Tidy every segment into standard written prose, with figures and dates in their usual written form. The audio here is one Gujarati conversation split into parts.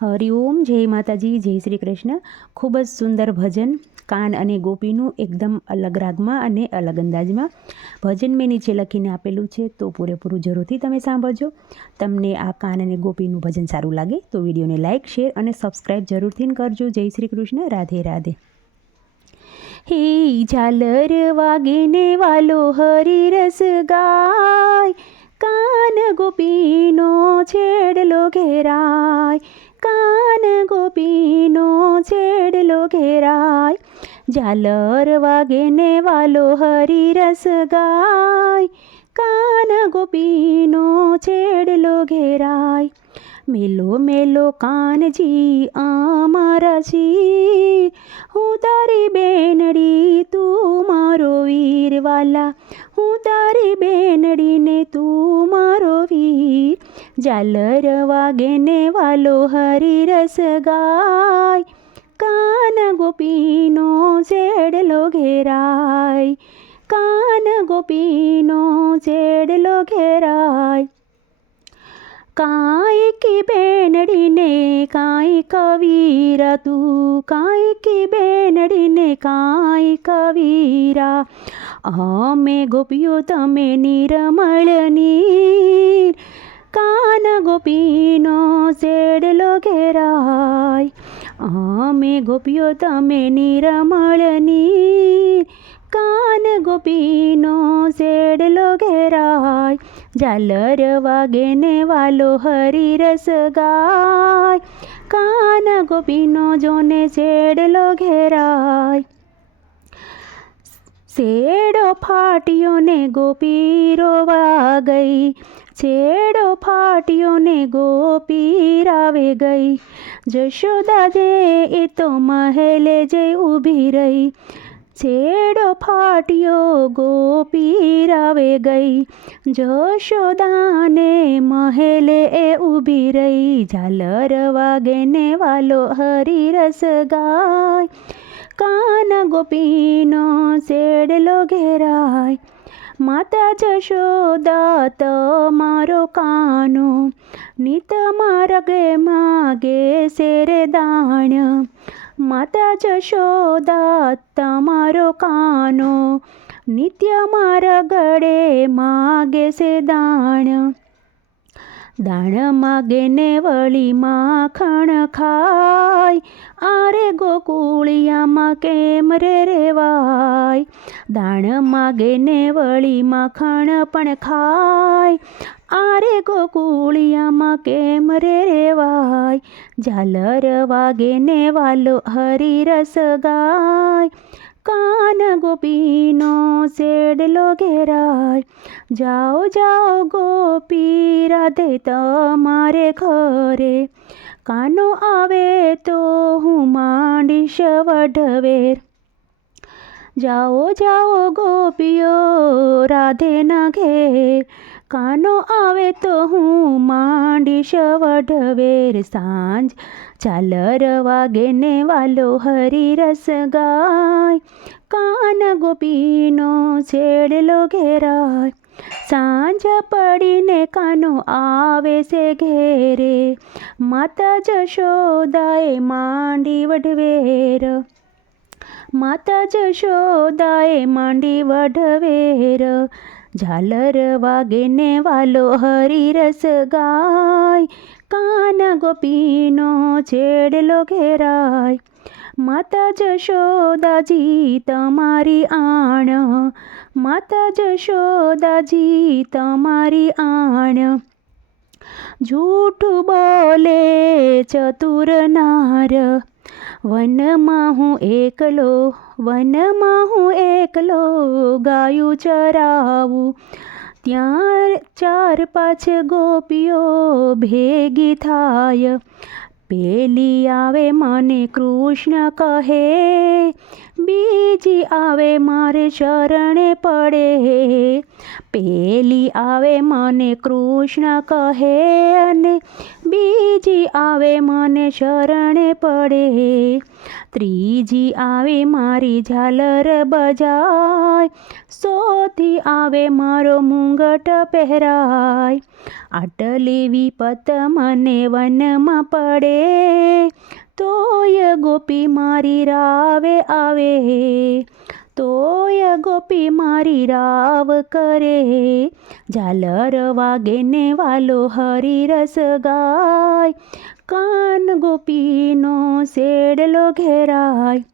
હરિઓમ, જય માતાજી, જય શ્રી કૃષ્ણ. ખૂબ જ સુંદર ભજન કાન અને ગોપીનું એકદમ અલગ રાગમાં અને અલગ અંદાજમાં. ભજન મેં નીચે લખીને આપેલું છે, તો પૂરેપૂરું જરૂરથી તમે સાંભળજો. તમને આ કાન અને ગોપીનું ભજન સારું લાગે તો વિડીયોને લાઇક, શેર અને સબસ્ક્રાઈબ જરૂરથી કરજો. જય શ્રી કૃષ્ણ. રાધે રાધે. હે ઝાલર વાગે ને વાલો હરિ રસ ગાય, કાન ગોપીનો છેડલો ઘેરાય, કાન ગોપીનો છેડલો ઘેરાય. ઝાલર વાગે ને વાલો હરિ રસ ગાય, કાન ગોપીનો છેડલો ઘેરાય. મેલો મેલો કાનજી અમારા છી, હું તારી બેનડી તું મારો વીર વાલા, હું તારી બેનડીને તું મારો વીર. ઝાલર વાગે ને વાલો હરિ રસ ગાય, કાન ગોપીનો છેડલો ઘેરાય, કાન ગોપીનો છેડલો ઘેરાય. કાંઈ કી બેનડીને કાંઈ કવીરા તું, કાંઈ કી બેનડીને કાંઈ કવીરા. અમે ગોપીઓ તમે નિર્મળ નીર, કાન ગોપીનો છેડલો ઘેરાય. અમે ગોપીઓ તમે નિર્મળ નીર, કાન ગોપીનો છેડલો ઘેરાય. ઝાલર વાગે ને વાલો હરિ રસ ગાય, કાન ગોપીનો જોને છેડલો ઘેરાય. છેડો ફાટ્યો ને ગોપી રોવા ગઈ, છેડો ફાટ્યો ને ગોપી રાવે ગઈ. જશોદા જે એ તો મહેલે જઈ ઊભી રહી, છેડો ફાટ્યો ગોપી રાવે ગઈ. જશોદાને મહેલે એ ઊભી રહી. ઝાલર વાગે ને વાલો હરિ રસ ગાય, કાન ગોપીનો છેડલો ઘેરાય. માતા જશોદા તમારો કાનો, નિત માર્ગે માગે શેરે દાણ. માતા જશોદા તમારો કાનો, નિત્ય મારા ગળે માગે છે દાણ. દાણ માગે ને વળી માખણ ખાય, આરે ગોકુળિયામાં કેમ રે રેવાય. દાણ માગે ને વળી માખણ પણ ખાય, આરે ગોકુળિયામાં કેમ રે રેવાય. ઝાલર વાગે ને વાલો હરિ રસ ગાય, કાન ગોપીનો છેડલો ઘેરાય. જાઓ જાઓ ગોપી રાધે તમારે ઘરે, કાનો આવે તો હું માંડીશ વઢવેર. જાઓ જાઓ ગોપીઓ રાધેના ઘેર, કાનો આવે તો હું માંડીશ વઢવેર. સાંજ ઝાલર વાગે ને વાલો હરિ રસ ગાય, કાન ગોપીનો છેડલો ઘેરાય. સાંજ પડીને કાનો આવે છે ઘેરે, માતા જશોદાએ માંડી વઢવેર. માતા જશોદાએ માંડી વઢવેર. ઝાલર વાગે ને વાલો હરિ રસ ગાય, કાન ગોપીનો છેડલો ઘેરાય. માતા જશોદાજી તમારી આણ, માતા જશોદાજી તમારી આણ. જૂઠું બોલે ચતુર નાર, વનમાં હું એકલો, વનમાં હું એકલો ગાયું ચરાવું. ત્યાં ચાર પાંચ ગોપીઓ ભેગી થાય, પેલી આવે મને કૃષ્ણ કહે, બીજી આવે મારે શરણે પડે. પેલી આવે મને કૃષ્ણ કહે અને બીજી આવે મને શરણે પડે. ત્રીજી આવે મારી ઝાલર બજાય, ચોથી આવે મારો મુંગટ પહેરાય. આટલી વિપત મને વનમાં પડે, તોય ગોપી મારી રાવે આવે, તોય ગોપી મારી રાવ કરે, ઝાલર વાગે ને વાલો હરિરસ ગાય, કાન ગોપીનો શેડલો ઘેરાય,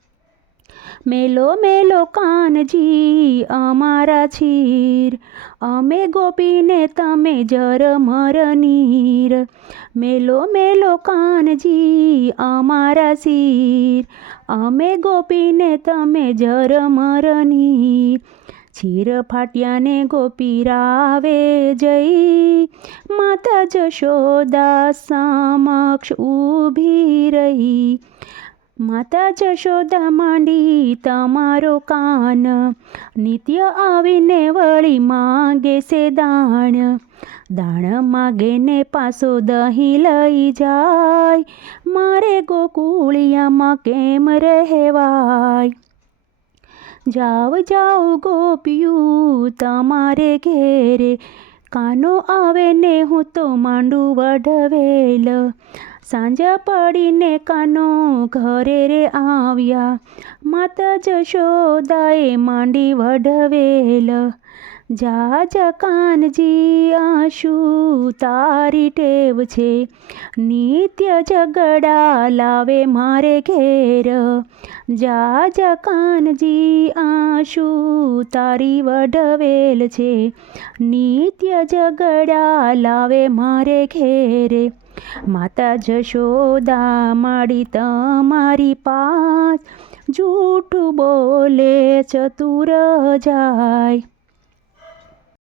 મેલો મેલો કાનજી અમારા છીર, અમે ગોપીને તમે ઝરમર નીર, મેલો મેલો કાનજી અમારા શીર, અમે ગોપીને તમે ઝરમર નીર, છીર ફાટ્યાને ગોપી રાવે જઈ, માતા જશોદા સમક્ષ ઊભી રહી, માતા જશોદા માંડી તમારો કાન, નિત્ય આવીને વળી માંગે છે દાણ, દાણ માગે ને પાસો દહીં લઈ જાય, મારે ગોકુળિયામાં કેમ રહેવાય, જાવ જાવ ગોપિયું તમારે ઘેરે, કાનો આવે ને હું તો માંડું વઢવેલ, સાંજ પડીને કાનો ઘરે રે આવ્યા, માતા જશોદાએ માંડી વઢવેલ, જા જા કાનજી આશુ તારી ટેવ છે, નિત્ય ઝઘડા લાવે મારે ઘેર, જા જા કાનજી આશુ તારી વઢવેલ છે, નિત્ય ઝઘડા લાવે મારે ઘેરે, માતા જશોદા માડી તમારી પાસ, જૂઠું બોલે ચતુર જાય,